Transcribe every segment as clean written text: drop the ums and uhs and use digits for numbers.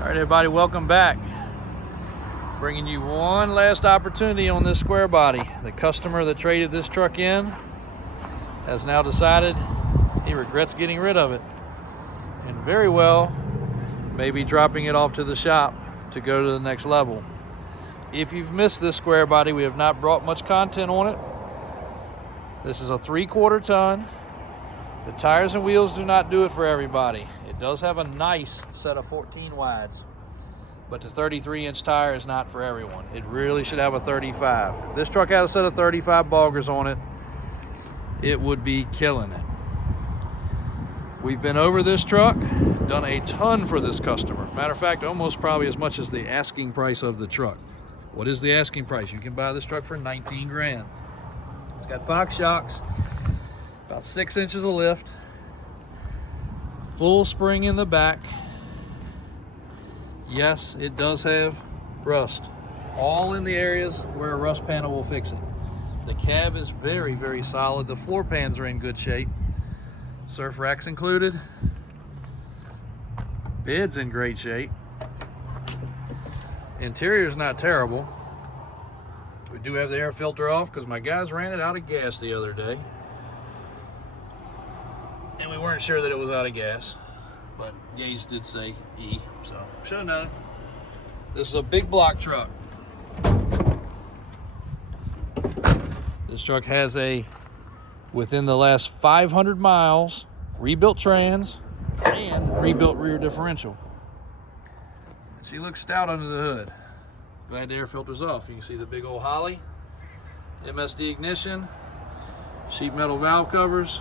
All right, everybody, welcome back. Bringing you one last opportunity on this square body. The customer that traded this truck in has now decided he regrets getting rid of it, and very well maybe dropping it off to the shop to go to the next level. If you've missed this square body, we have not brought much content on it. This is a 3/4 ton. The tires and wheels do not do it for everybody. It does have a nice set of 14 wides, but the 33-inch tire is not for everyone. It really should have a 35. If this truck had a set of 35 boggers on it, it would be killing it. We've been over this truck, done a ton for this customer. Matter of fact, almost probably as much as the asking price of the truck. What is the asking price? You can buy this truck for 19 grand. It's got Fox shocks, about 6 inches of lift, full spring in the back. Yes, it does have rust, all in the areas where a rust panel will fix it. The cab is very, very solid. The floor pans are in good shape. Surf racks included. Bed's in great shape. Interior's not terrible. We do have the air filter off because my guys ran it out of gas the other day, and we weren't sure that it was out of gas, but gauge did say E, so should have known. This is a big block truck. This truck has a, within the last 500 miles, rebuilt trans and rebuilt rear differential. She looks stout under the hood. Glad the air filter's off. You can see the big old Holly, MSD ignition, sheet metal valve covers,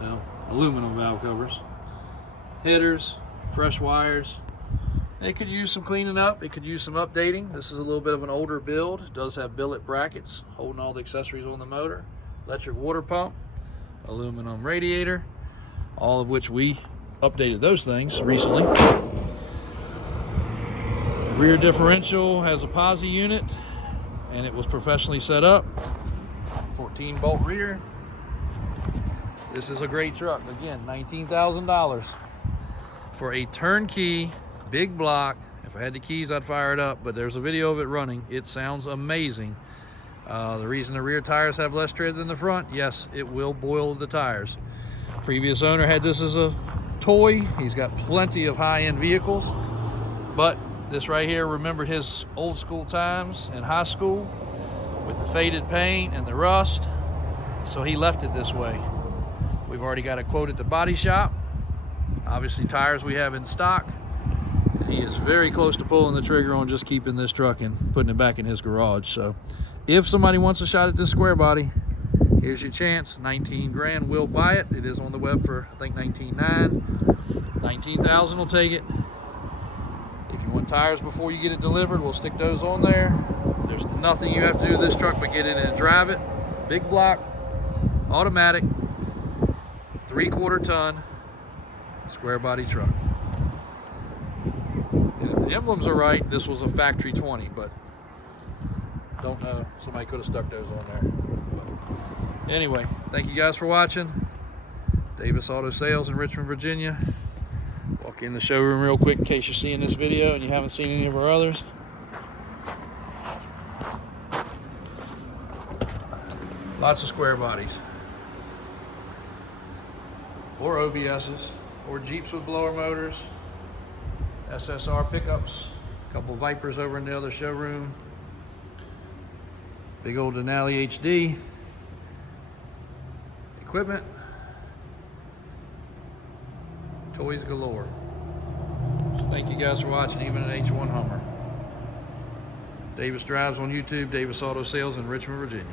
well, aluminum valve covers, headers, fresh wires. It could use some cleaning up. It could use some updating. This is a little bit of an older build. It does have billet brackets holding all the accessories on the motor, electric water pump, aluminum radiator, all of which we updated those things recently. Rear differential has a posi unit, and it was professionally set up. 14-bolt rear. This is a great truck. Again, $19,000 for a turnkey, big block. If I had the keys, I'd fire it up, but there's a video of it running. It sounds amazing. The reason the rear tires have less tread than the front, yes, it will boil the tires. Previous owner had this as a toy. He's got plenty of high-end vehicles, but this right here remembered his old school times in high school with the faded paint and the rust, so he left it this way. We've already got a quote at the body shop. Obviously tires we have in stock, and he is very close to pulling the trigger on just keeping this truck and putting it back in his garage. So if somebody wants a shot at this square body, here's your chance. 19 grand, we'll buy it. It is on the web for, I think, 19.9. 19,000 will take it. If you want tires before you get it delivered, we'll stick those on there. There's nothing you have to do with this truck but get in and drive it. Big block, automatic, 3/4 ton, square body truck. And if the emblems are right, this was a factory 20, but don't know. Somebody could have stuck those on there. But anyway, thank you guys for watching. Davis Auto Sales in Richmond, Virginia. Walk in the showroom real quick in case you're seeing this video and you haven't seen any of our others. Lots of square bodies, or OBSs, or Jeeps with blower motors, SSR pickups, a couple Vipers over in the other showroom, big old Denali HD, equipment, toys galore. So thank you guys for watching, even an H1 Hummer. Davis Drives on YouTube, Davis Auto Sales in Richmond, Virginia.